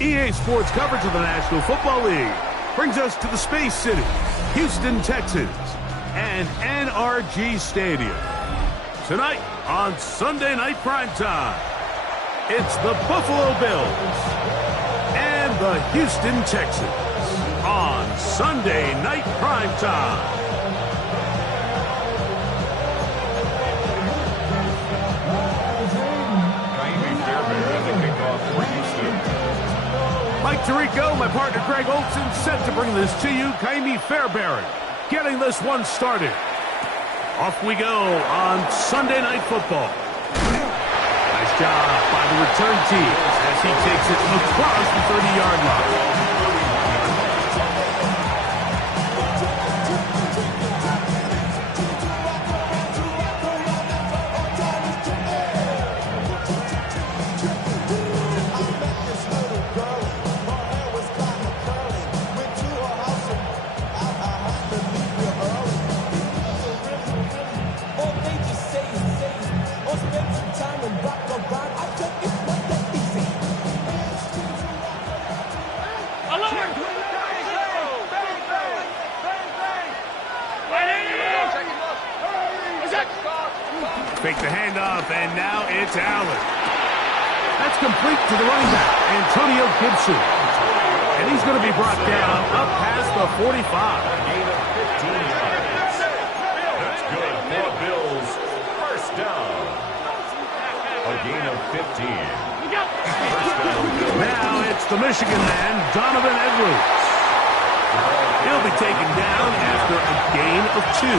EA Sports coverage of the National Football League brings us to the Space City, Houston, Texas, and NRG Stadium. Tonight on Sunday Night Primetime, it's the Buffalo Bills and the Houston Texans on Sunday Night Primetime. Mike Tirico, my partner Greg Olson, set to bring this to you. Kaimi Fairbairn getting this one started. Off we go on Sunday Night Football. Nice job by the return team as he takes it across the 30-yard line. Fake the handoff, and now it's Allen. That's complete to the running back, Antonio Gibson. And he's going to be brought down up past the 45. Gain of 15 yards. That's good for the Bills. First down. A gain of 15. First down, Bills. Now it's the Michigan man, Donovan Edwards. He'll be taken down after a gain of 2.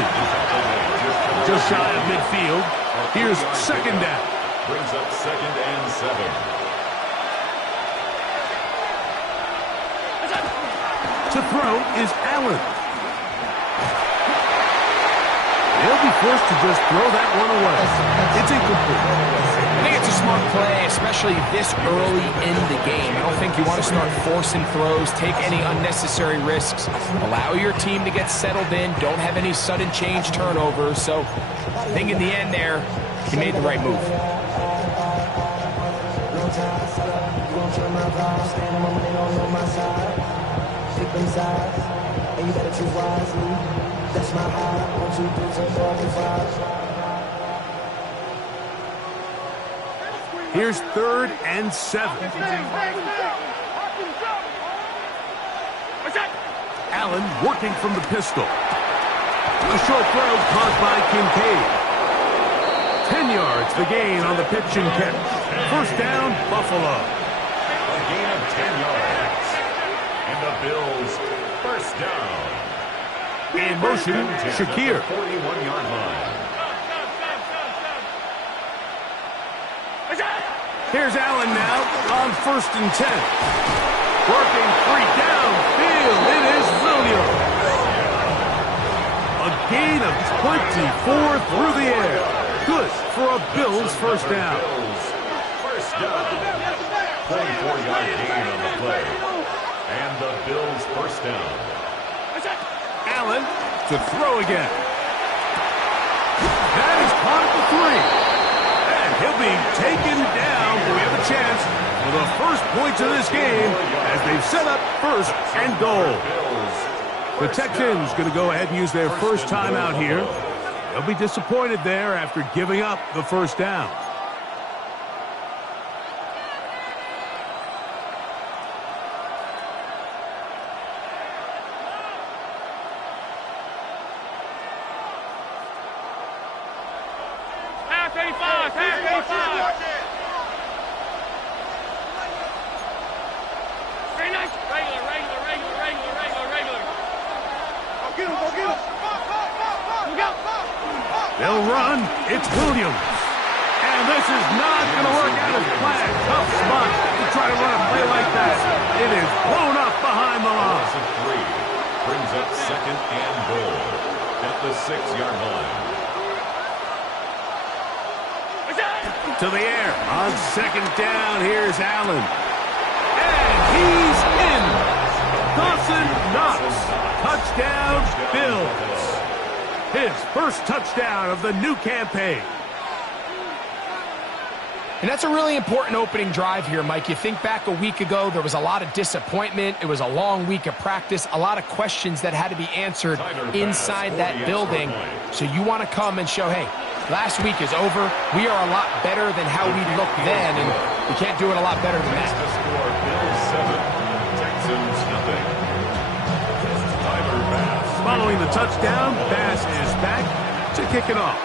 Just shy of midfield. Here's second down. Brings up 2nd and 7. To throw is Allen. He'll be forced to just throw that one away. It's incomplete. I think it's a smart play, especially this early in the game. I don't think you want to start forcing throws, take any unnecessary risks. Allow your team to get settled in. Don't have any sudden change turnovers. So I think in the end there, he made the right move. Here's 3rd and 7. Allen working from the pistol. A short throw caught by Kincaid. 10 yards the gain on the pitch and catch. First down, Buffalo. A gain of 10 yards. And the Bills, first down. In motion, Shakir. 41-yard line. Here's Allen now on 1st and 10. Working 3 downfield. It is Williams. A gain of 24 through the air. Good for a Bills first down. First down. 24-yard gain on the play. And the Bills first down. Allen to throw again. That is caught at the 3. And he'll be taken down. We have a chance for the first points of this game as they've set up 1st and goal. The Texans going to go ahead and use their first timeout here. They'll be disappointed there after giving up the first down. Half 85, half 85. Very nice. Regular. Go get him. They'll run. It's Williams. And this is not going to work out as planned. Tough spot to try to run a play like that. It is blown up behind the line. Loss of 3. Brings up 2nd and goal at the 6-yard line. To the air on 2nd down. Here's Allen. And he's in. Dawson Knox. Touchdown, Bills. His first touchdown of the new campaign. And that's a really important opening drive here, Mike. You think back a week ago, there was a lot of disappointment. It was a long week of practice, a lot of questions that had to be answered inside that building. So you want to come and show, hey, last week is over. We are a lot better than how we looked then, and we can't do it a lot better than that. The score, Bills 7, Texans nothing. Following the touchdown, Bass is back to kick it off.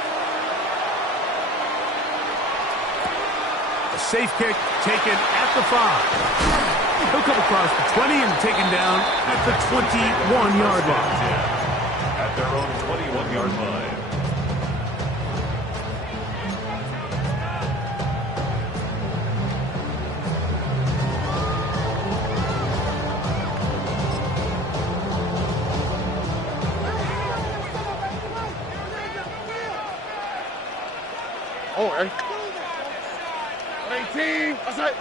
A safe kick taken at the 5. He'll come across the 20 and taken down at the 21-yard line. At their own 21-yard line. Oh, 18. Outside.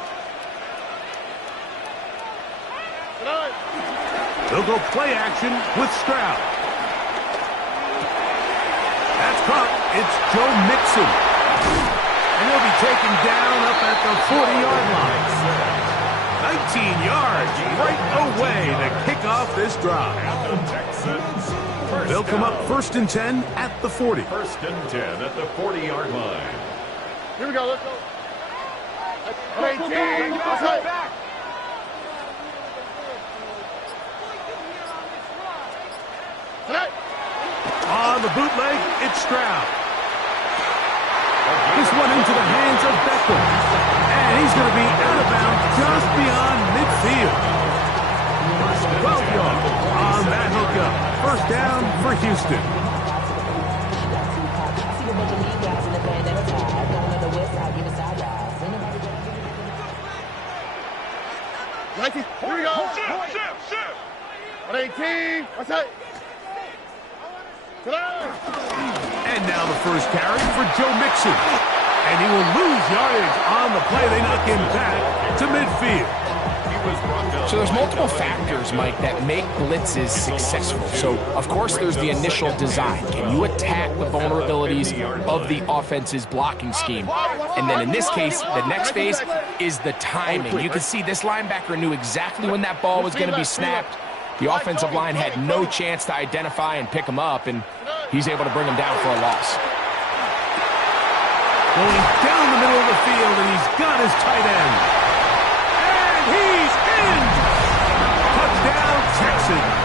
They'll go play action with Stroud. That's caught. It's Joe Mixon. And he'll be taken down up at the 40-yard line. 19 yards right away to kick off this drive. The Texans. They'll come up 1st and 10 at the 40. 1st and 10 at the 40-yard line. Here we go. Let's go. 18. Outside. On the bootleg, it's Stroud. This one into the hands of Beckham. And he's going to be out of bounds just beyond midfield. 12 yards on that hookup. 1st down for Houston. Here we go. 18. Outside. And now the first carry for Joe Mixon. And he will lose yardage on the play. They knock him back to midfield. So there's multiple factors, Mike, that make blitzes successful. So, of course, there's the initial design. Can you attack the vulnerabilities of the offense's blocking scheme? And then in this case, the next phase is the timing. You can see this linebacker knew exactly when that ball was going to be snapped. The offensive line had no chance to identify and pick him up, and he's able to bring him down for a loss. Going down the middle of the field, and he's got his tight end. And he's in! Touchdown, Texans.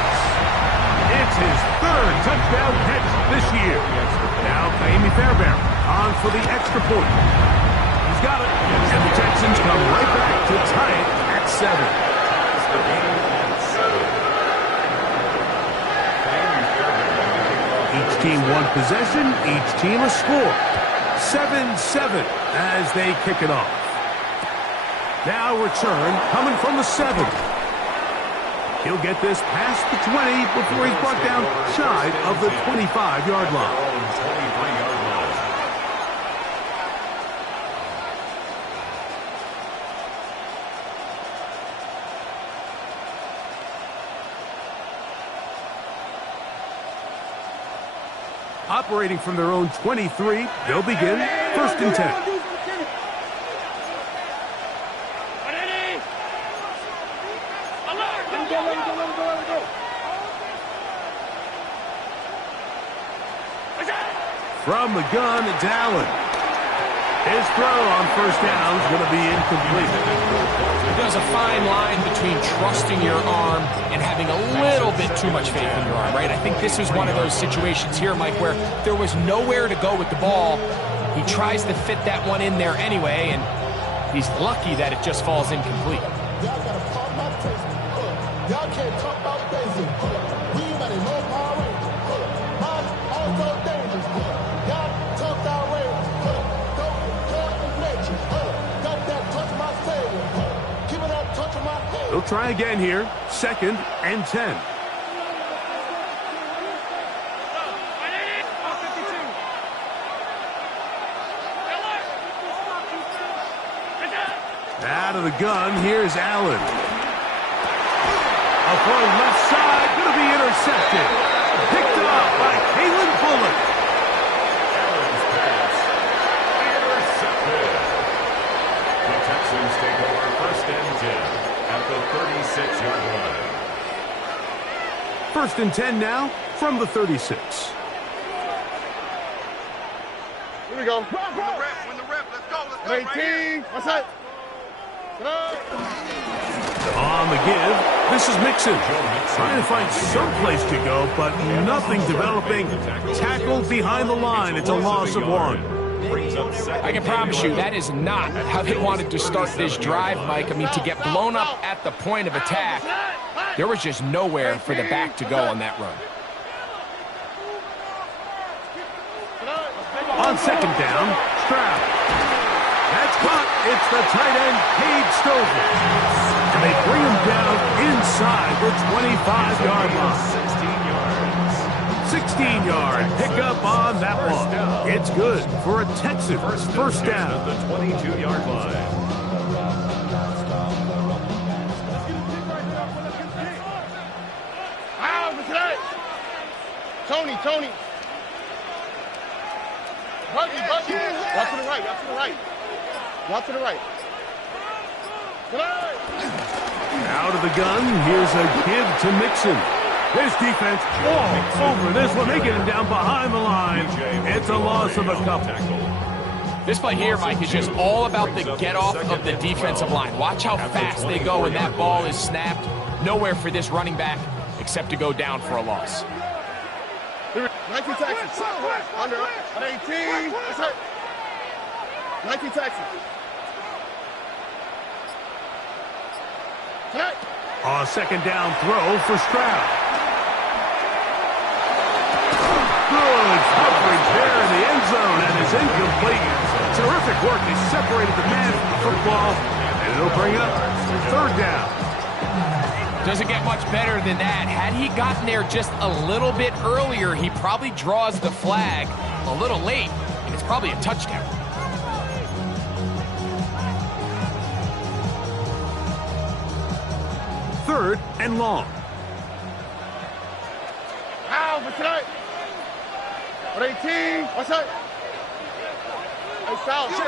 It's his 3rd touchdown catch this year. Now, Amy Fairbairn on for the extra point. He's got it, and the Texans come right back to tie it at 7. Each team one possession, each team a score. 7-7 as they kick it off. Now return coming from the 7. He'll get this past the 20 before he's brought down shy of the 25-yard line. Operating from their own 23, they'll begin 1st and 10. From the gun, it's Allen. His throw on 1st down is going to be incomplete. There's a fine line between trusting your arm and having a little bit too much faith in your arm, right? I think this is one of those situations here, Mike, where there was nowhere to go with the ball. He tries to fit that one in there anyway, and he's lucky that it just falls incomplete. Y'all can't talk about basic. We got a low power rate. Also dangerous. Y'all talk that way. Don't talk connection. Got that touch my savior. Keep it that touch of my head. They'll try again here. 2nd and 10. Out of the gun, here's Allen. Up on left side, going to be intercepted. Picked up by Kalen Bullock. Allen's pass intercepted. First and 10 now from the 36. Here we go. Win the rep. Let's go. Let's go. 18. What's that? On the give, this is Mixon. Trying to find some place to go, but nothing developing. Tackled behind the line. It's a loss of 1. I can promise you that is not how they wanted to start this drive, Mike. I mean, to get blown up at the point of attack, there was just nowhere for the back to go on that run. On second down, Stroud. That's caught. It's the tight end, Cade Stover. And they bring him down inside the 25-yard line. 16-yard pickup on that one. It's good for a Texans first down. The 22-yard line. Tony. Buggy. Walk to the right. Walk to the right. Out of the gun, here's a give to Mixon. This defense all over this one. They get him down behind the line. It's a loss of a couple. This play here, Mike, is just all about the get-off of the defensive line. Watch how fast they go when that ball is snapped. Nowhere for this running back except to go down for a loss. 19 Texans. Under 18. That's it. 19 Texans. Tonight. A second down throw for Stroud. Good coverage there in the end zone and is incomplete. Terrific work. He separated the man from the football, and it'll bring up third down. Doesn't get much better than that. Had he gotten there just a little bit earlier, he probably draws the flag a little late, and it's probably a touchdown. Third and long. Ow, for tonight. 18. What's that? Hey, foul. Close.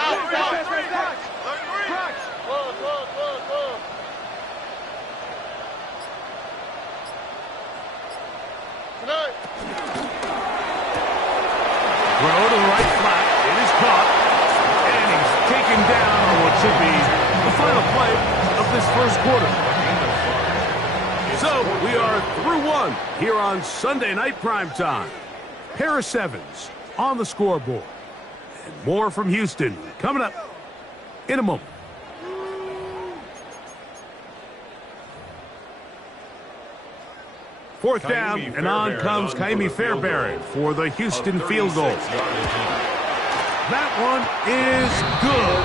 Tonight. Throw to the right flat. It is caught. And he's taken down on what should be the final play of this first quarter. So we are through one here on Sunday Night Primetime. Pair of sevens on the scoreboard. And more from Houston coming up in a moment. Fourth down, and on comes Kaimi Fairbairn for the Houston field goal. That one is good.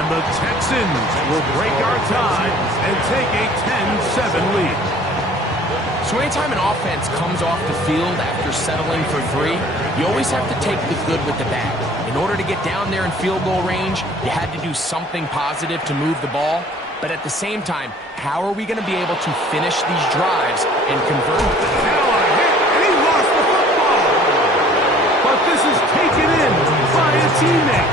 And the Texans will break our tie and take a 10-7 lead. So anytime an offense comes off the field after settling for 3, you always have to take the good with the bad. In order to get down there in field goal range, you had to do something positive to move the ball. But at the same time, how are we going to be able to finish these drives and convert? Now a hit, and he lost the football. But this is taken in by a teammate.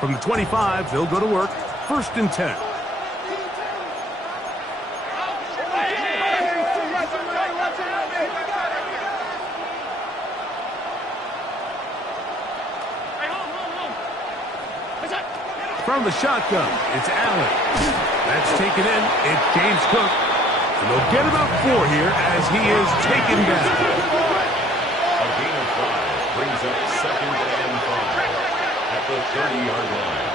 From the 25, they'll go to work. First and 10. From the shotgun, it's Allen. That's taken in. It's James Cook. And they'll get about 4 here as he is taken down. A gain of 5 brings up second and 5 at the 30-yard line.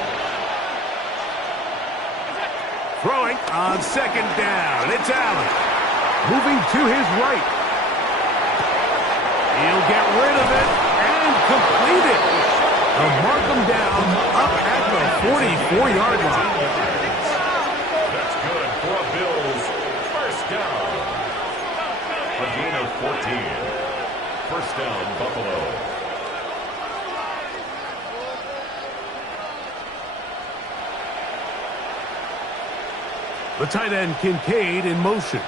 Throwing on second down. It's Allen. Moving to his right. He'll get rid of it and complete it. They'll mark him down up at the 44-yard line. That's good for Bills. First down. A gain of 14. First down, Buffalo. The tight end Kincaid in motion.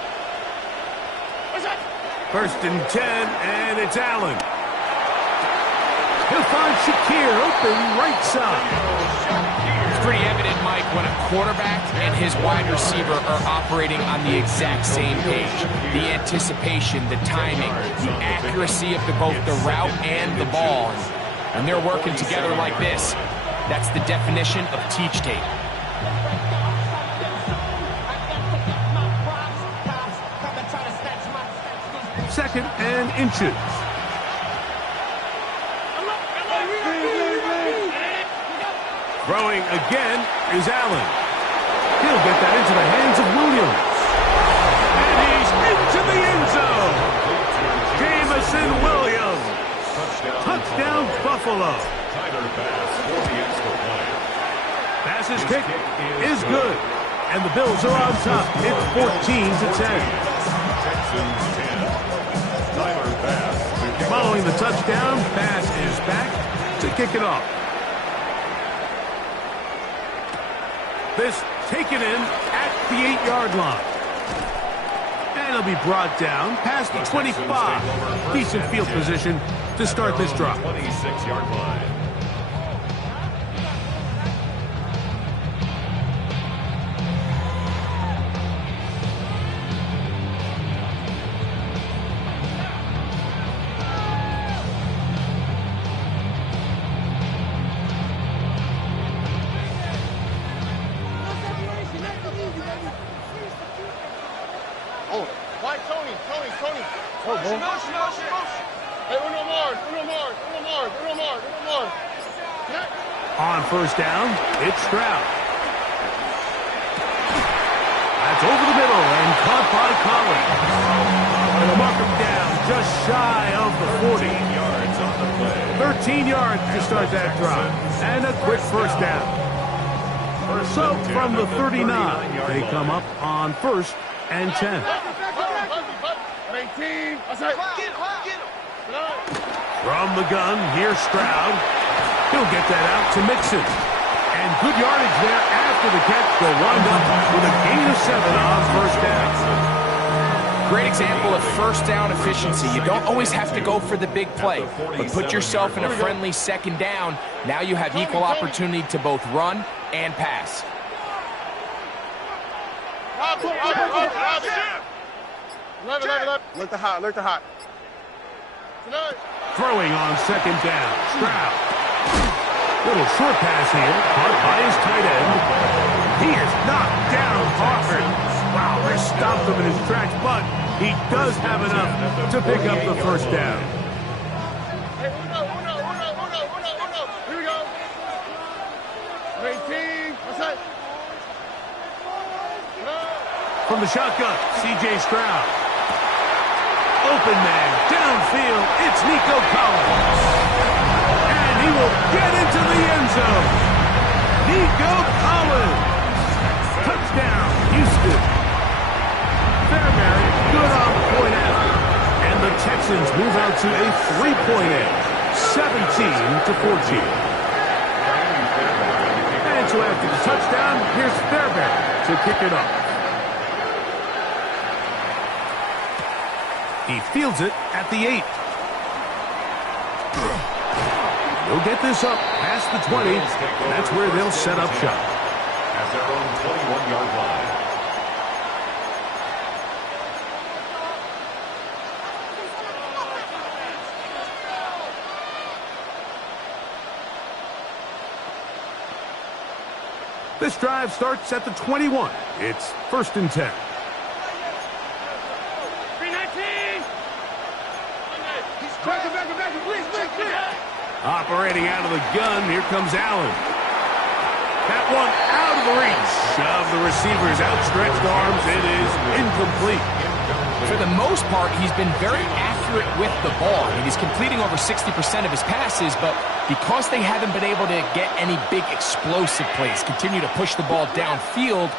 First and 10, and it's Allen. He'll find Shakir open right side. It's pretty evident, Mike, when a quarterback and his wide receiver are operating on the exact same page. The anticipation, the timing, the accuracy of both the route and the ball. And they're working together like this. That's the definition of teach tape. Second and inches. Throwing again is Allen. He'll get that into the hands of Williams. And he's into the end zone. Jamison Williams. Touchdown Buffalo. Pass's kick is good. And the Bills are on top. It's 14-10. Following the touchdown, Bass is back to kick it off. This taken in at the 8-yard line. And it'll be brought down past the 25. Decent field position to start this drive. 26-yard line. On first down, it's Stroud. That's over the middle and caught by Collins. And they'll mark him down just shy of the 40. 13 yards to start that drive. And a quick first down. So from the 39, they come up on first and 10. From the gun, here's Stroud. He'll get that out to Mixon. And good yardage there after the catch. They'll wind up with a gain of 7 on first down. Great example of first down efficiency. You don't always have to go for the big play, but put yourself in a friendly second down. Now you have equal opportunity to both run and pass. Look the hot. Throwing on second down. Stroud. Little short pass here. Caught by his tight end. He is knocked down hard. Wow, they stopped him in his tracks, but he does have enough to pick up the first down. Here we go. 18. What's that? From the shotgun, C.J. Stroud. Open man, downfield, it's Nico Collins. And he will get into the end zone. Nico Collins. Touchdown, Houston. Fairbury, good on the point after. And the Texans move out to a 3-point edge, 17-14. And so after the touchdown, here's Fairbury to kick it off. He fields it at the 8. He'll get this up past the 20. That's where they'll set up shop. At their own 21-yard line. This drive starts at the 21. It's first and 10. Operating out of the gun, here comes Allen. That one out of the reach of the receiver's outstretched arms. It is incomplete. For the most part, he's been very accurate with the ball. I mean, he's completing over 60% of his passes, but because they haven't been able to get any big explosive plays, continue to push the ball downfield,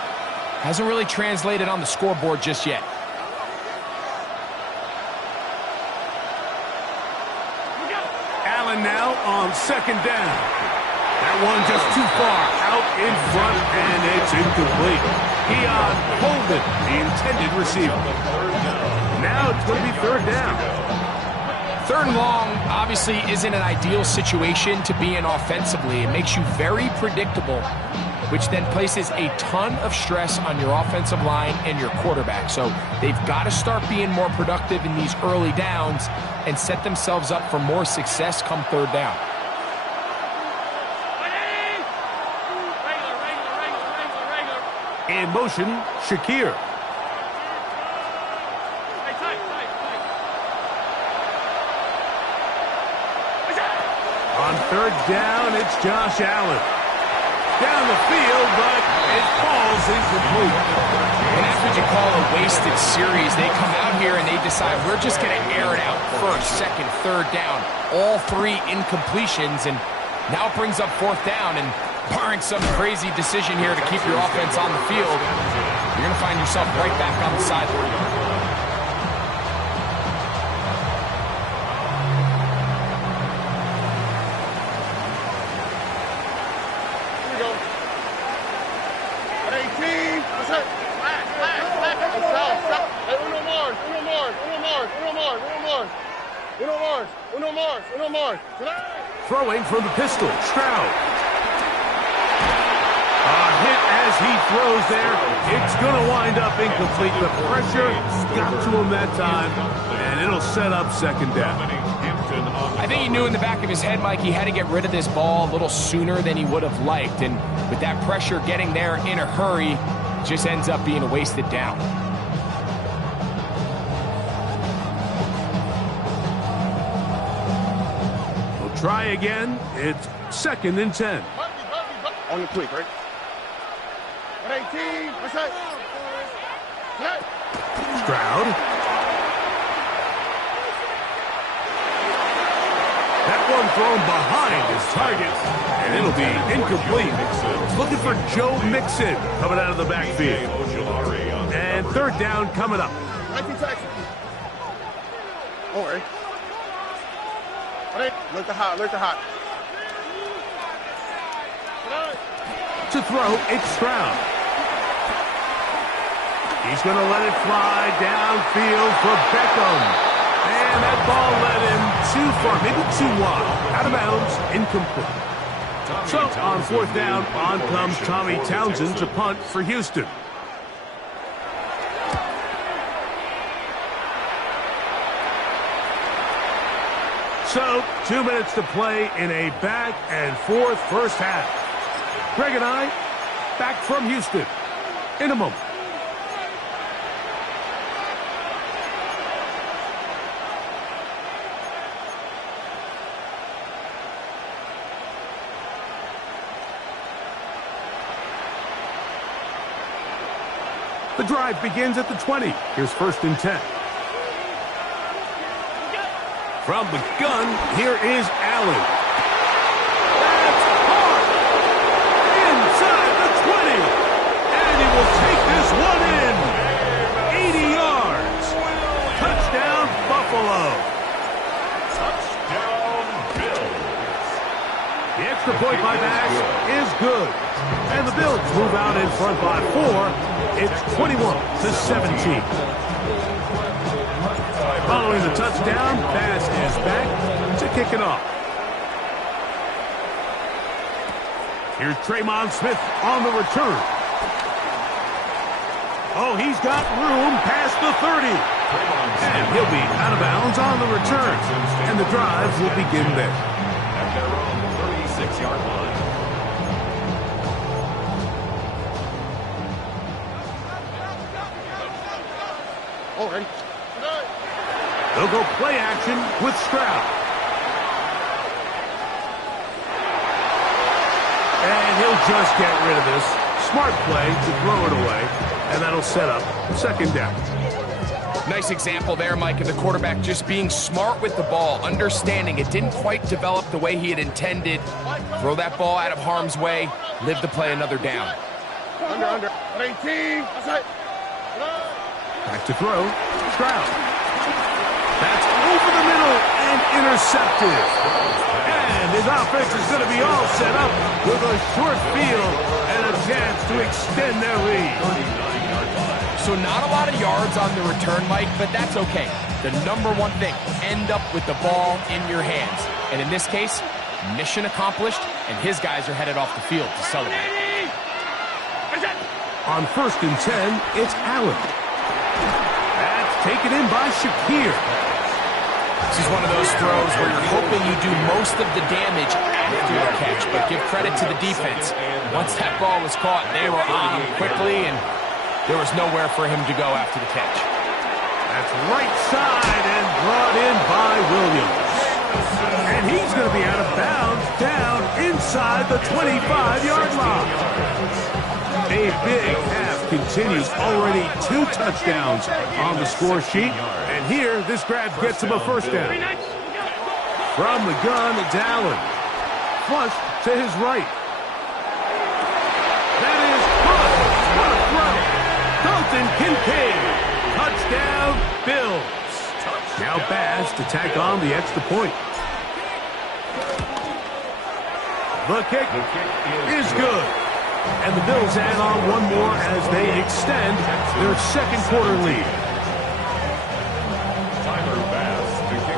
hasn't really translated on the scoreboard just yet. Now on second down. That one just too far out in front, and it's incomplete. He on Holden, the intended receiver. Now it's going to be third down. Third and long obviously isn't an ideal situation to be in offensively. It makes you very predictable, which then places a ton of stress on your offensive line and your quarterback. So they've got to start being more productive in these early downs and set themselves up for more success come third down. In motion, Shakir. On third down, it's Josh Allen. Down the field, but it falls incomplete. And that's what you call a wasted series. They come out here and they decide we're just going to air it out first, second, third down. All three incompletions, and now it brings up fourth down. And barring some crazy decision here to keep your offense on the field, you're going to find yourself right back on the sideline. Throwing from the pistol, Stroud. A hit as he throws there. It's going to wind up incomplete. The pressure got to him that time, and it'll set up second down. I think he knew in the back of his head, Mike, he had to get rid of this ball a little sooner than he would have liked. And with that pressure getting there in a hurry, it just ends up being a wasted down. Try again. It's 2nd and 10. On the quick, right? 18. What's that? Stroud. That one thrown behind his target, and it'll be incomplete. Looking for Joe Mixon coming out of the backfield. And third down coming up. 19 Texans. All right. Look the hot, look the hot. To throw, it's Stroud. He's going to let it fly downfield for Beckham. And that ball led him too far, maybe too wide. Out of bounds, incomplete. So on fourth down, on comes Tommy Townsend to punt for Houston. So, 2 minutes to play in a back-and-forth first half. Greg and I, back from Houston in a moment. The drive begins at the 20. Here's 1st and 10. From the gun, here is Allen. That's hard. Inside the 20. And he will take this one in. 80 yards. Touchdown, Buffalo. Touchdown, Bills. The extra point by Bass is good. And the Bills move out in front by 4. It's 21-17. Following the touchdown, Bass is back to kick it off. Here's Traymon Smith on the return. Oh, he's got room past the 30. And he'll be out of bounds on the return. And the drive will begin there. At their own 36-yard line. All right. They'll go play action with Stroud. And he'll just get rid of this. Smart play to throw it away, and that'll set up second down. Nice example there, Mike, of the quarterback just being smart with the ball, understanding it didn't quite develop the way he had intended. Throw that ball out of harm's way, live to play another down. Under. 18. Back to throw, Stroud. That's over the middle and intercepted. And his offense is going to be all set up with a short field and a chance to extend their lead. So not a lot of yards on the return, Mike, but that's okay. The number one thing, end up with the ball in your hands. And in this case, mission accomplished, and his guys are headed off the field to celebrate. On 1st and 10, it's Allen. That's taken in by Shakir. This is one of those throws where you're hoping you do most of the damage after the catch, but give credit to the defense. Once that ball was caught, they were on him quickly, and there was nowhere for him to go after the catch. That's right side and brought in by Williams. And he's going to be out of bounds down inside the 25-yard line. A big half continues. Already 2 touchdowns on the score sheet. And here, this grab gets him a first down. From the gun, it's Allen. Flush to his right. That is good. What a throw. Dalton Kincaid. Touchdown, Bills. Now Bass to tack on the extra point. The kick is good. And the Bills add on one more as they extend their second quarter lead.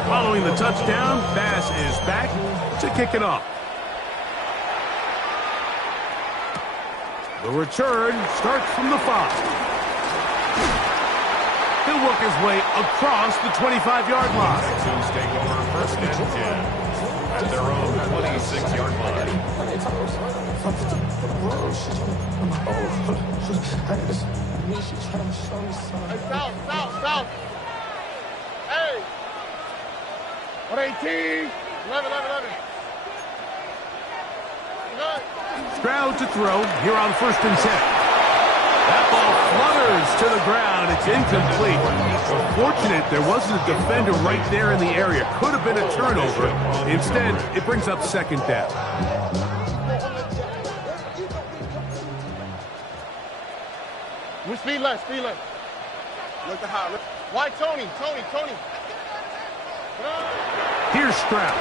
Following the touchdown, Bass is back to kick it off. The return starts from the 5. He'll work his way across the 25-yard line. Texans take over 1st and 10 at their own 26-yard line. South. Hey. 118. 11. Stroud to throw here on 1st and 10. That ball flutters to the ground. It's incomplete. Fortunate there wasn't a defender right there in the area. Could have been a turnover. Instead, it brings up 2nd down. Speed left. Look at high. Why Tony? Here's Stroud.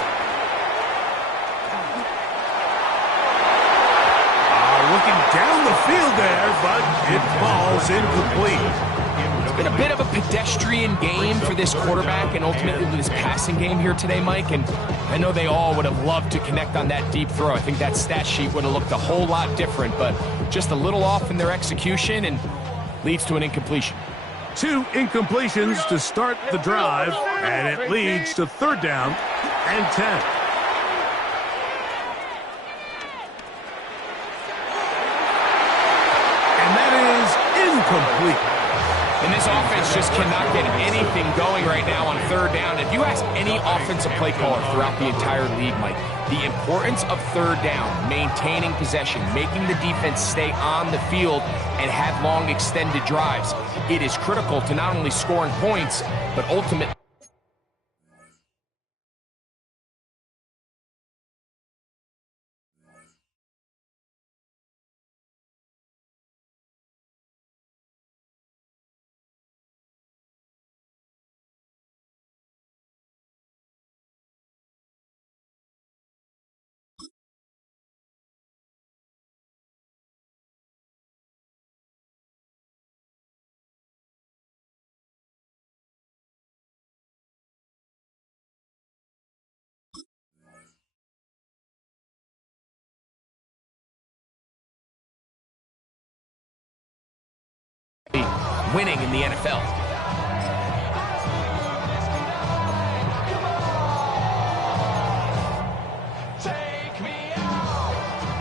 Looking down the field there, but it falls incomplete. It's been a bit of a pedestrian game for this quarterback and ultimately this passing game here today, Mike. And I know they all would have loved to connect on that deep throw. I think that stat sheet would have looked a whole lot different, but just a little off in their execution and leads to an incompletion. 2 incompletions to start the drive, and it leads to 3rd down and 10. Incomplete. And this offense just cannot get anything going right now on 3rd down. If you ask any offensive play caller throughout the entire league, Mike, the importance of 3rd down, maintaining possession, making the defense stay on the field and have long extended drives, it is critical to not only scoring points, but ultimately winning in the NFL.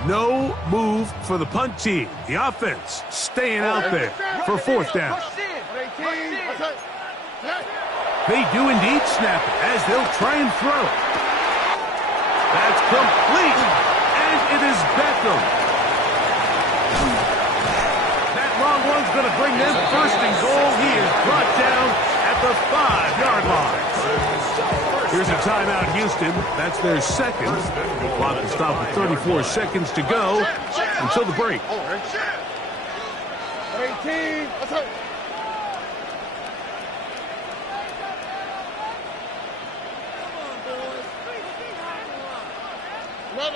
No move for the punt team. The offense staying out there for 4th down. They do indeed snap it as they'll try and throw. That's complete, and it is Beckham. That long one's going to bring them 1st and goal. He is brought down at the 5-yard line. Here's a timeout, Houston. That's their 2nd. Clock to stop with 34 seconds to go until the break. 18. This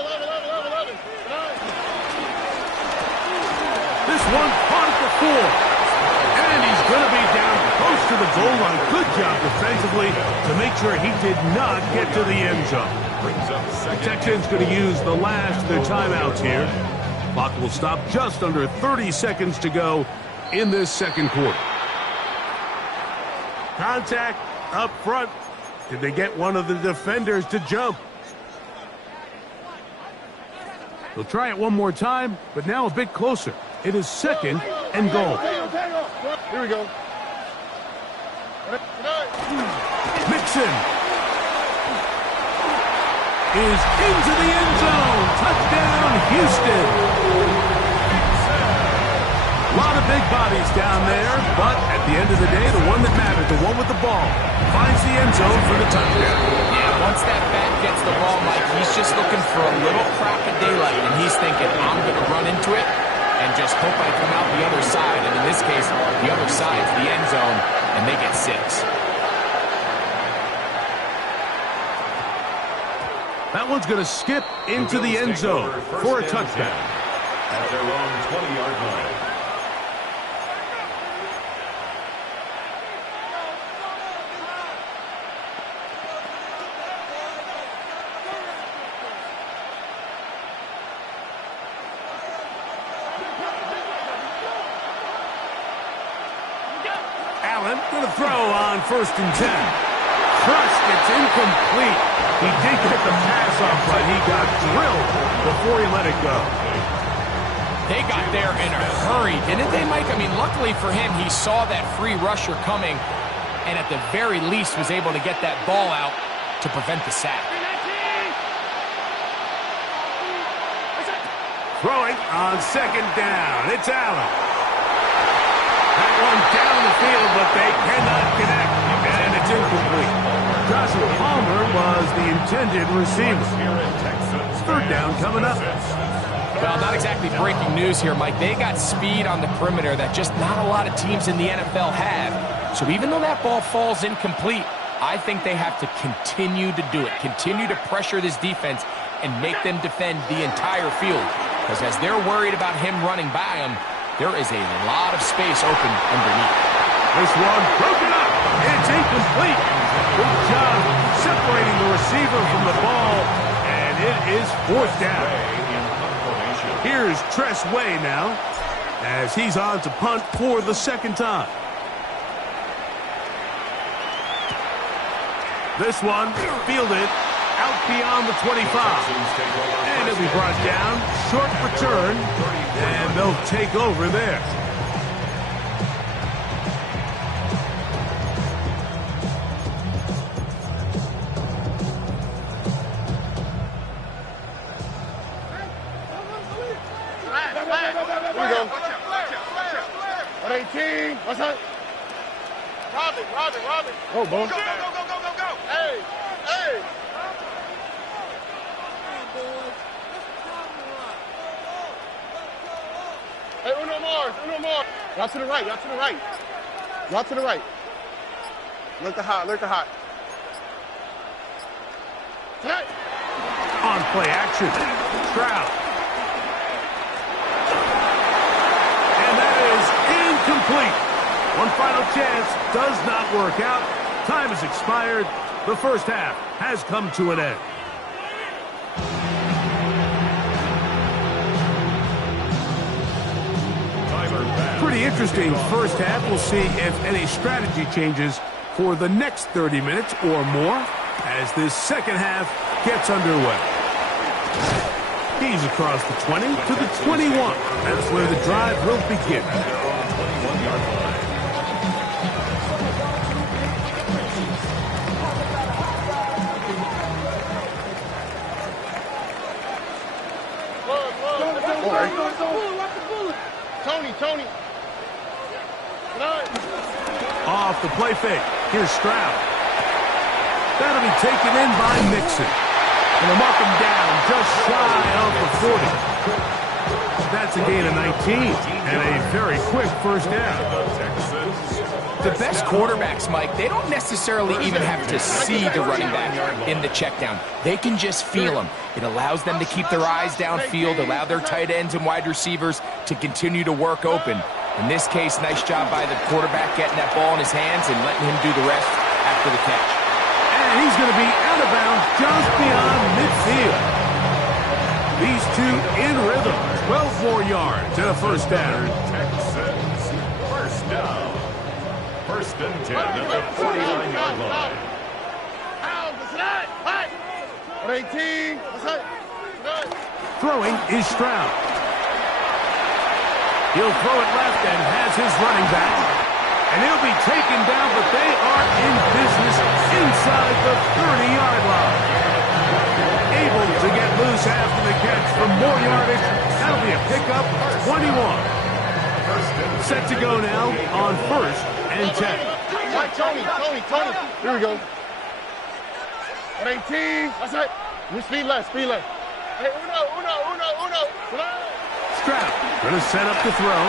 one caught at the 4. And he's going to be down close to the goal line. Good job defensively to make sure he did not get to the end zone. Texans going to use the last of their timeouts here. Clock will stop just under 30 seconds to go in this second quarter. Contact up front. Did they get one of the defenders to jump? They'll try it one more time, but now a bit closer. It is second and goal. Here we go. Mixon is into the end zone. Touchdown, Houston. A lot of big bodies down there, but at the end of the day, the one that mattered, the one with the ball, finds the end zone for the touchdown. Yeah, once that back gets the ball, Mike, he's just looking for a little crack of daylight, and he's thinking, I'm going to run into it and just hope I come out the other side. And in this case, the other side's the end zone, and they get 6. That one's going to skip into the end zone for a touchdown. At their own 20-yard line. Allen going to throw on 1st and 10. Crushed, it's incomplete. He did get the pass off, but he got drilled before he let it go. They got there in a hurry, didn't they, Mike? I mean, luckily for him, he saw that free rusher coming, and at the very least was able to get that ball out to prevent the sack. Throwing on 2nd down. It's Allen. That one down the field, but they cannot connect, and it's incomplete. Joshua Palmer was the intended receiver. 3rd down coming up. Well, not exactly breaking news here, Mike. They got speed on the perimeter that just not a lot of teams in the NFL have. So even though that ball falls incomplete, I think they have to continue to do it. Continue to pressure this defense and make them defend the entire field. Because as they're worried about him running by them, there is a lot of space open underneath. This one broken up. It's incomplete. Good job separating the receiver from the ball, and it is 4th down. Here's Tress Way now, as he's on to punt for the 2nd time. This one fielded out beyond the 25. And it'll be brought down, short return, and they'll take over there. Here we go. 118. What's that? Robin. Oh, boy. Go. Hey. Hey, uno more. Y'all to the right. Y'all to the right. Look the hot. Tonight. On play action, Stroud. And that is incomplete. One final chance does not work out. Time has expired. The first half has come to an end. Pretty interesting first half. We'll see if any strategy changes for the next 30 minutes or more as this second half gets underway. He's across the 20 to the 21. That's where the drive will begin. Tony. Off the play fake. Here's Stroud. That'll be taken in by Mixon. And they'll mark him down just shy of the 40. That's a gain of 19 and a very quick first down. The best quarterbacks, Mike, they don't necessarily even have to see the running back in the check down. They can just feel him. It allows them to keep their eyes downfield, allow their tight ends and wide receivers to continue to work open. In this case, nice job by the quarterback getting that ball in his hands and letting him do the rest after the catch. And he's going to be out of bounds just beyond midfield. These two in rhythm. 12 more yards and a first down. Texans, first down. First and 10 at the 49-yard line. 18. Throwing is Stroud. He'll throw it left and has his running back. And he'll be taken down, but they are in business inside the 30-yard line. Able to get loose after the catch for more yardage. That'll be a pickup, 21. Set to go now on first and 10. Tony. Here we go. 18. That's it. Speed left. Hey, uno. Stroud going to set up the throw.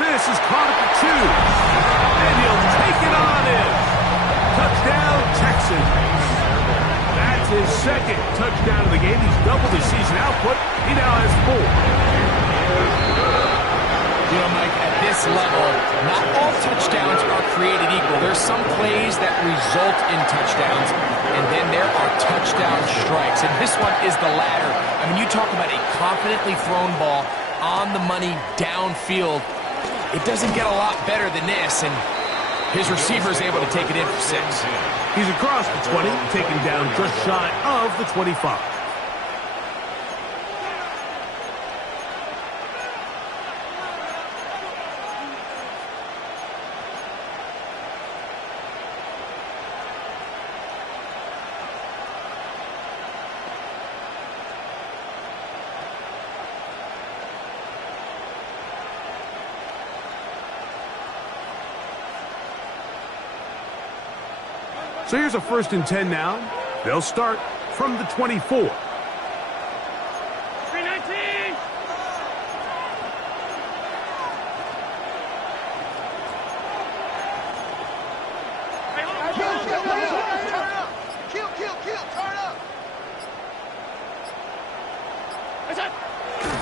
This is caught at the 2. And he'll take it on in. Touchdown, Texans. That's his second touchdown of the game. He's doubled his season output. He now has 4. You know, Mike, at this level, not all touchdowns are created equal. There's some plays that result in touchdowns, and then there are touchdown strikes. And this one is the latter. I mean, you talk about a confidently thrown ball on the money downfield. It doesn't get a lot better than this, and his receiver is able to take it in for 6. He's across the 20, taken down just shy of the 25. So here's a first and 10 now. They'll start from the 24. 319. Kill, turn up.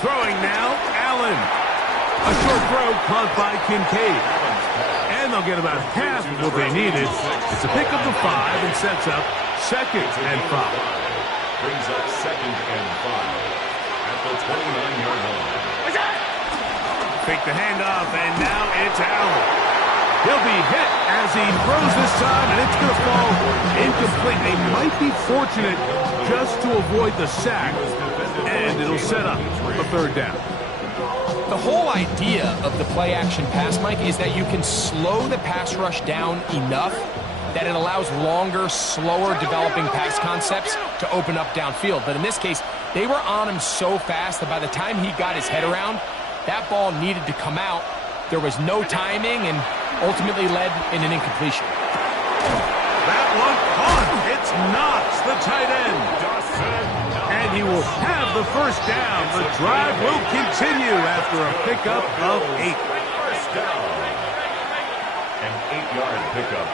Throwing now, Allen. A short throw caught by Kincaid. And they'll get about half of what they needed. It's a pick of the 5 and sets up second and 5. Brings up second and 5 at the 29-yard line. Fake the handoff, and now it's Allen. He'll be hit as he throws this time, and it's going to fall incomplete. They might be fortunate just to avoid the sack, and it'll set up a third down. The whole idea of the play-action pass, Mike, is that you can slow the pass rush down enough that it allows longer, slower developing pass concepts to open up downfield. But in this case, they were on him so fast that by the time he got his head around, that ball needed to come out. There was no timing and ultimately led in an incompletion. That one caught. It's Knox, the tight end. And he will have the first down. The drive will continue after a pickup of 8. First down. An 8-yard pickup.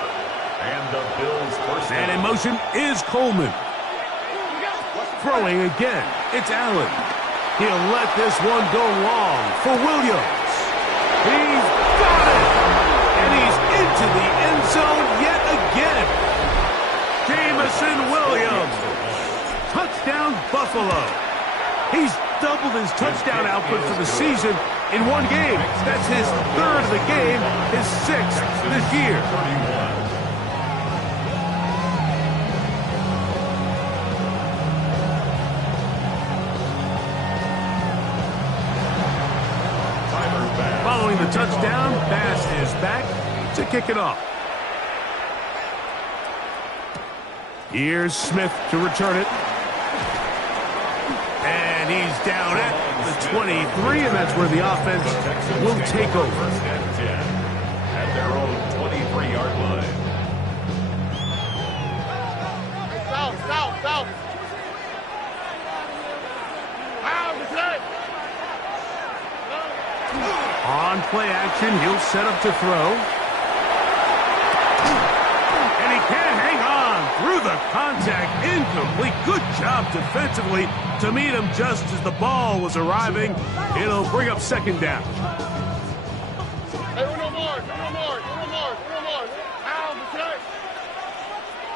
And the Bills' first down. And in motion is Coleman. Throwing again. It's Allen. He'll let this one go long for Williams. He's got it. And he's into the end zone yet again. Jamison Williams. Touchdown, Buffalo. He's doubled his touchdown output for the season in one game. That's his 3rd of the game, his 6th this year. 31. Following the touchdown, Bass is back to kick it off. Here's Smith to return it. And he's down at the 23, and that's where the offense will take over. At their own 23-yard line. South. On play action, he'll set up to throw. the contact, incomplete. Good job defensively to meet him just as the ball was arriving. It'll bring up second down. Hey, uno more. Out, that's right.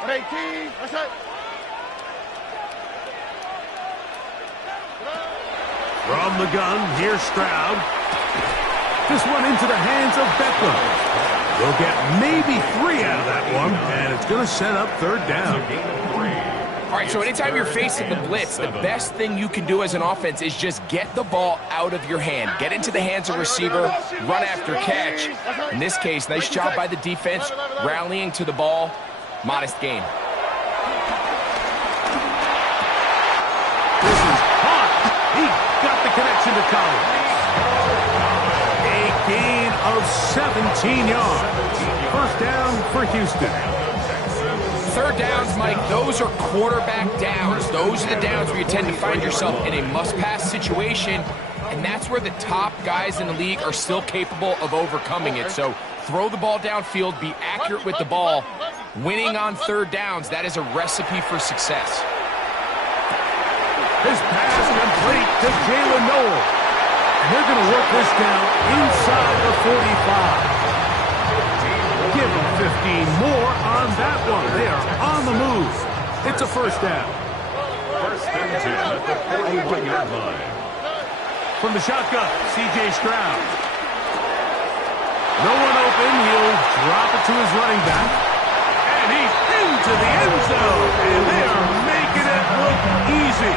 18, that's right. From the gun, here's Stroud. This one into the hands of Beckham. They'll get maybe 3 out of that one, and it's going to set up third down. All right, so anytime you're facing the blitz, the best thing you can do as an offense is just get the ball out of your hand. Get into the hands of receiver, run after catch. In this case, nice job by the defense, rallying to the ball. Modest gain. This is caught. He got the connection to Collins. A gain of 17 yards. First down for Houston. Third downs, Mike, those are quarterback downs. Those are the downs where you tend to find yourself in a must-pass situation, and that's where the top guys in the league are still capable of overcoming it. So throw the ball downfield, be accurate with the ball. Winning on third downs, that is a recipe for success. His pass complete to Jalen Noel. They're going to work this down inside the 45. Give them 15 more on that one. They are on the move. It's a first down. First and 10 at the 41-yard line. From the shotgun, C.J. Stroud. No one open. He'll drop it to his running back. And he's into the end zone. And they are making it look easy.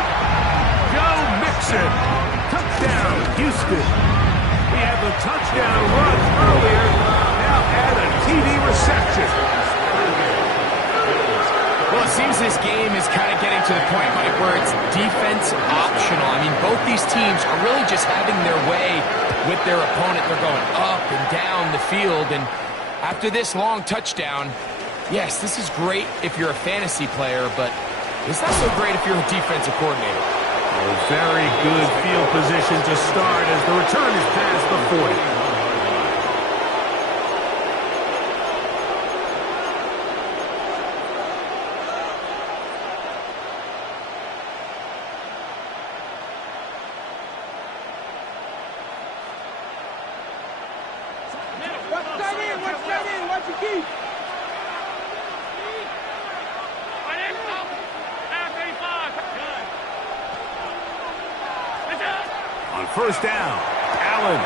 Joe Mixon. Touchdown, Houston. He had the touchdown run earlier. Now add a TD reception. Well, it seems this game is kind of getting to the point, Mike, where it's defense optional. I mean, both these teams are really just having their way with their opponent. They're going up and down the field. And after this long touchdown, yes, this is great if you're a fantasy player, but it's not so great if you're a defensive coordinator. A very good field position to start as the return is past the 40. On first down, Allen.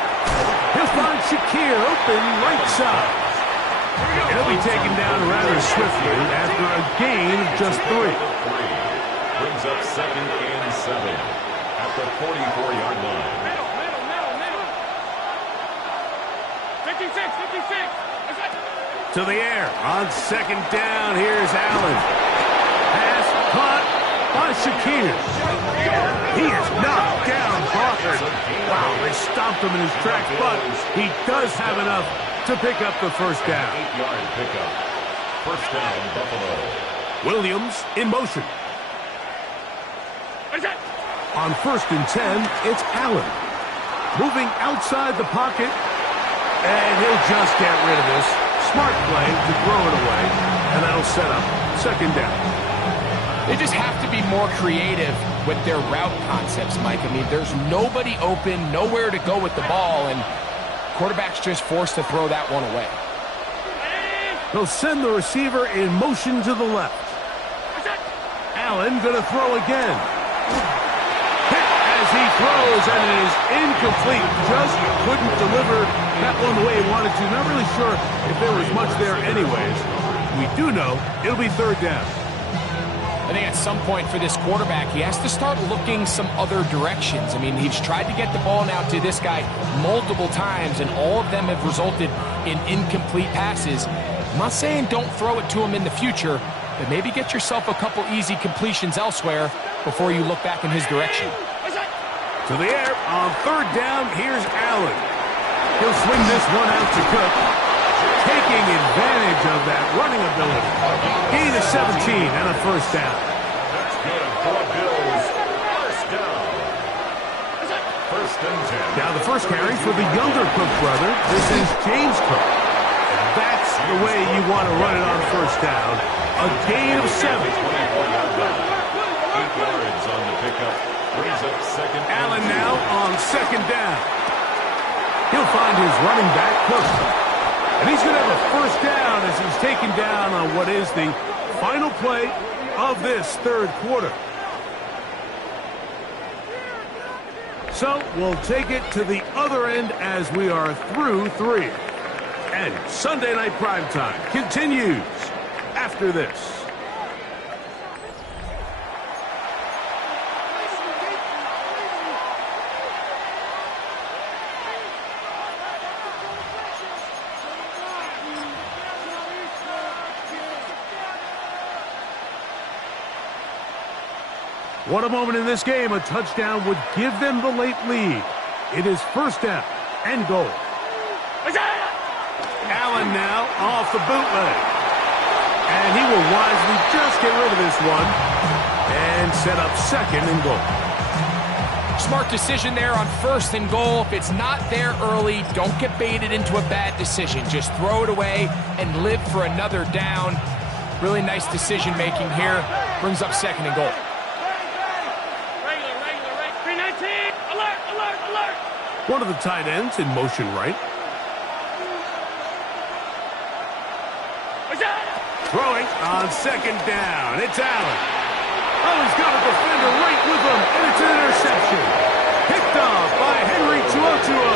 He'll find Shakir open right side. He'll be taken down rather swiftly after a gain of just 3. Brings up second and 7 at the 44-yard line. 56. To the air on second down. Here's Allen. Pass caught by Shakir. He is knocked down Crawford. Wow, they stopped him in his tracks, but he does have enough to pick up the first down. 8-yard pickup. First down, Buffalo. Williams in motion. On first and 10, it's Allen. Moving outside the pocket, and he'll just get rid of this. Smart play to throw it away, and that'll set up second down. They just have to be more creative with their route concepts, Mike. I mean, there's nobody open, nowhere to go with the ball, and quarterback's just forced to throw that one away. He'll send the receiver in motion to the left. Allen going to throw again. Hit as he throws, and it is incomplete. Just couldn't deliver that one the way he wanted to. Not really sure if there was much there anyways. We do know it'll be third down. I think at some point for this quarterback, he has to start looking some other directions. I mean, he's tried to get the ball now to this guy multiple times, and all of them have resulted in incomplete passes. I'm not saying don't throw it to him in the future, but maybe get yourself a couple easy completions elsewhere before you look back in his direction. To the air on third down, here's Allen. He'll swing this one out to Cook, taking advantage of that running ability. Gain of 17 and a first down. That's good for Bills. First down. First and 10. Now the first carry for the younger Cook brother. This is James Cook. And that's the way you want to run it on first down. A a gain of 7. 24-yard line. 8 yards on the pickup. Brings up second. Allen now on second down. He'll find his running back, Cook. And he's going to have a first down as he's taken down on what is the final play of this third quarter. So we'll take it to the other end as we are through 3. And Sunday Night Primetime continues after this. What a moment in this game. A touchdown would give them the late lead. It is first down and goal. Allen now off the bootleg. And he will wisely just get rid of this one and set up second and goal. Smart decision there on first and goal. If it's not there early, don't get baited into a bad decision. Just throw it away and live for another down. Really nice decision making here. Brings up second and goal. One of the tight ends in motion right. Throwing on second down. It's Allen. Oh, he's got a defender right with him, and it's an interception. Picked off by Henry Tuotuo.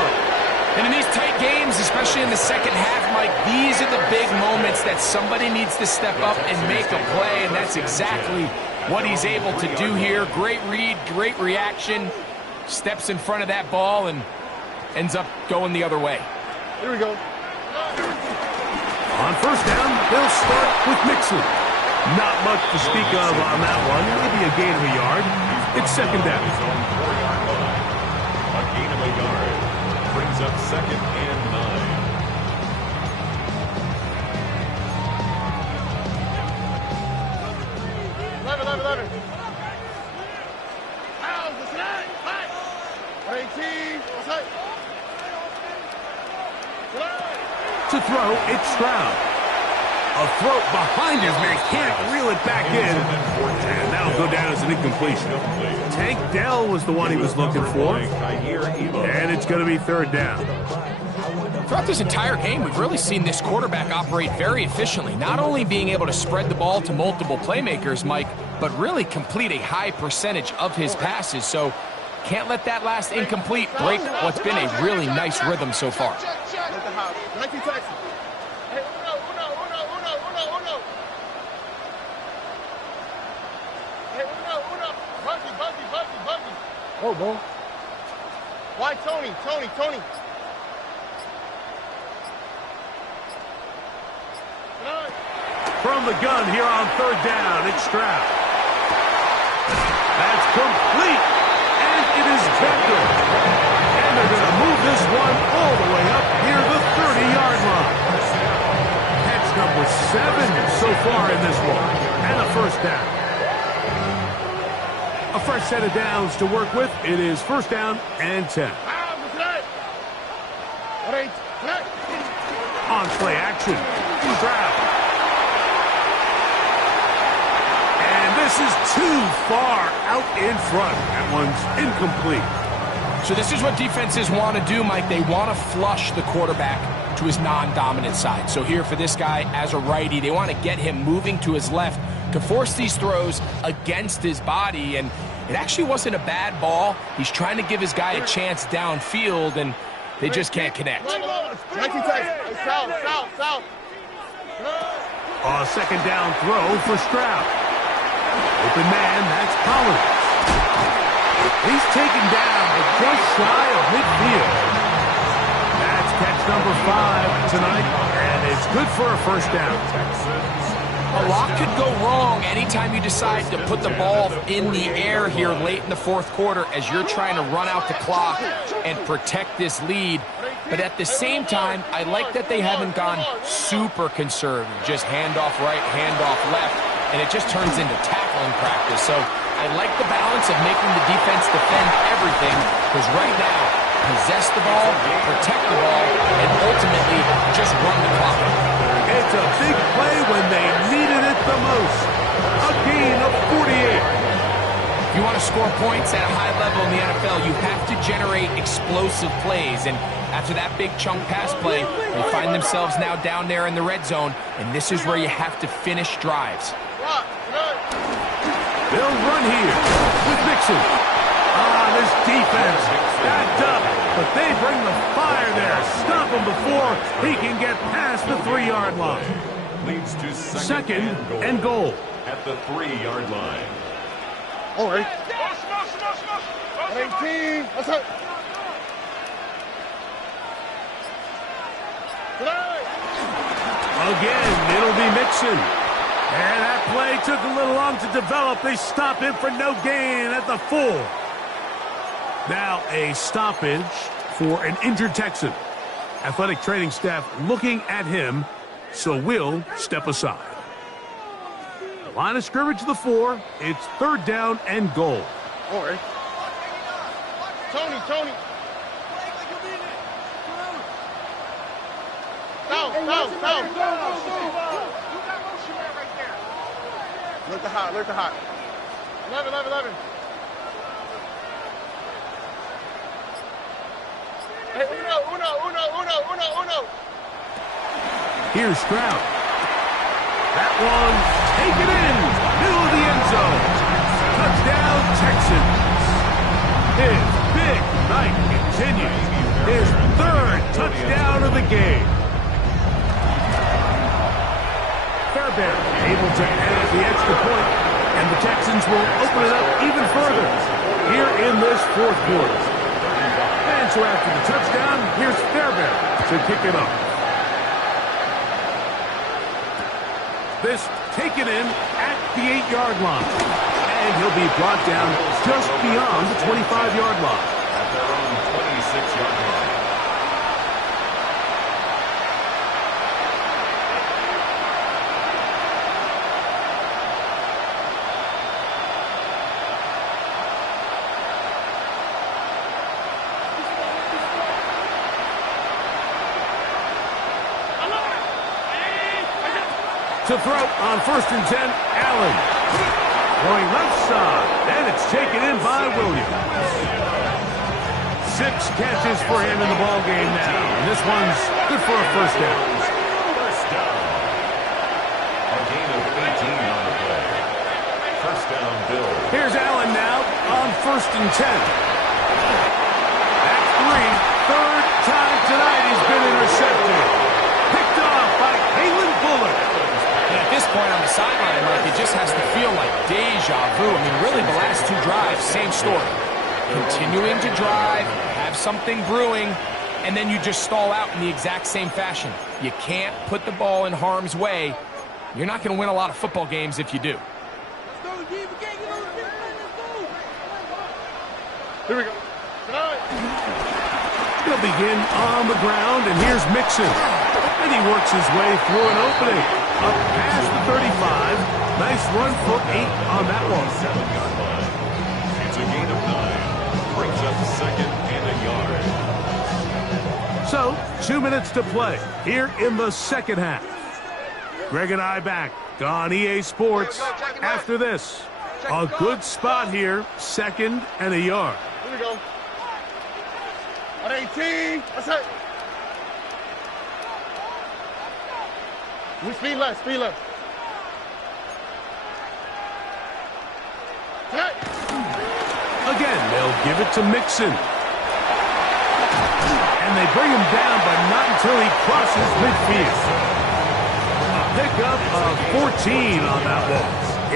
And in these tight games, especially in the second half, Mike, these are the big moments that somebody needs to step up and make a play, and that's exactly what he's able to do here. Great read, great reaction. Steps in front of that ball and ends up going the other way. Here we go. On first down, they'll start with Mixon. Not much to speak of on that one. Maybe a gain of a yard. It's second down. His own 4-yard line. A gain of a yard. Brings up second and 9. 11. 18. To throw, it's Stroud. A throw behind his man, can't reel it back in. And that'll go down as an incompletion. Tank Dell was the one he was looking for. And it's going to be third down. Throughout this entire game, we've really seen this quarterback operate very efficiently, not only being able to spread the ball to multiple playmakers, Mike, but really complete a high percentage of his passes. So can't let that last incomplete break what's been a really nice rhythm so far. Oh, bro. Why Tony? From the gun here on third down, it's Stroud. That's complete. And it is Becker. And they're going to move this one all the way up near the 30-yard line. Catch number 7 so far in this one. And a first down. A fresh set of downs to work with. It is first down and 10. On play action. Stroud. And this is too far out in front. That one's incomplete. So this is what defenses want to do, Mike. They want to flush the quarterback to his non-dominant side. So here for this guy as a righty, they want to get him moving to his left to force these throws against his body. And it actually wasn't a bad ball. He's trying to give his guy a chance downfield, and they just can't connect. A second down throw for Stroud. Open man, that's Collins. He's taken down just shy of midfield. That's catch number 5 tonight, and it's good for a first down. A lot could go wrong anytime you decide to put the ball in the air here late in the fourth quarter as you're trying to run out the clock and protect this lead. But at the same time, I like that they haven't gone super conservative. Just handoff right, handoff left, and it just turns into tackling practice. So I like the balance of making the defense defend everything, because right now, possess the ball, protect the ball, and ultimately just run the clock. It's a big play when they needed it the most. A gain of 48. If you want to score points at a high level in the NFL, you have to generate explosive plays. And after that big chunk pass play, they find themselves now down there in the red zone, and this is where you have to finish drives. They'll run here with Mixon. This defense backed up, but they bring the fire there. Stop him before he can get past the 3-yard line. Leads to Second and goal. At the 3-yard line. All right. 18. What's up? Again, it'll be Mixon. And that play took a little long to develop. They stop him for no gain at the 4. Now a stoppage for an injured Texan. Athletic training staff looking at him, so we'll step aside. Line of scrimmage to the 4. It's 3rd down and goal. All right. Tony. Down. You got motion man right there. Look the hot. 11. Hey, uno. Here's Stroud. That one taken in. Middle of the end zone. Touchdown, Texans. His big night continues. His 3rd touchdown of the game. Fairbairn able to add the extra point, and the Texans will open it up even further here in this 4th quarter. And so after the touchdown, here's Fairbairn to kick it off. This taken in at the 8-yard line. And he'll be brought down just beyond the 25-yard line. At their own 26-yard line. To throw on 1st and 10, Allen. Going left side, and it's taken in by Williams. 6 catches for him in the ball game now, and this one's good for a 1st down. First down. A gain of 18 on the play. 1st down, Bill. Here's Allen now on 1st and 10. That's 3. 3rd time tonight he's been intercepted. Picked off by Kalen Bullock. And at this point on the sideline, Mark, it just has to feel like deja vu. I mean, really, the last 2 drives, same story. Continuing to drive, have something brewing, and then you just stall out in the exact same fashion. You can't put the ball in harm's way. You're not going to win a lot of football games if you do. Here we go. He'll begin on the ground, and here's Mixon. And he works his way through an opening. Up past the 35. Nice run for 8 on that one. 7-yard line. It's a gain of 9. Brings up 2nd and a yard. So, 2 minutes to play here in the 2nd half. Greg and I back on EA Sports after this. A good spot here, 2nd and a yard. Here we go. At 18. That's it. We speed left. Hey. Again, they'll give it to Mixon. And they bring him down, but not until he crosses midfield. A pickup of 14 on that one.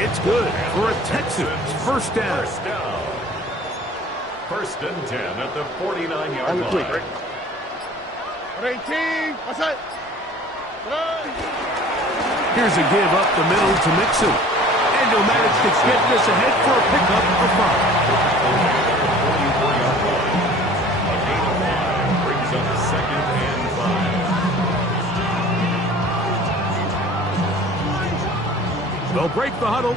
It's good for a Texans 1st down. 1st and 10 at the 49-yard On the quick, line. right? At 18. What's that? Here's a give up the middle to Mixon. And he'll manage to get this ahead for a pickup of 5. 44-yard line. A gain of 5 brings up 2nd and 5. They'll break the huddle.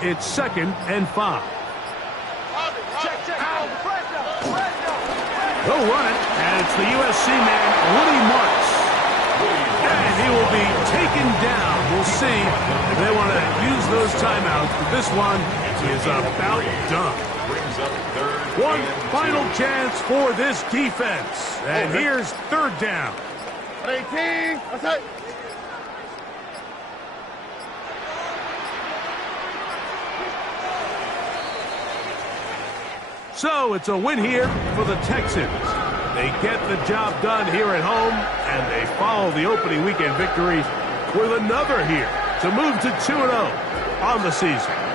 It's 2nd and 5. They'll run it, and it's the USC man, Woody Marks. And He will be taken down. We'll see if they want to use those timeouts, but this one is about done. Brings up third. One final chance for this defense. And here's third down. 18. That's it. So it's a win here for the Texans. They get the job done here at home, and they follow the opening weekend victory with another here to move to 2-0 on the season.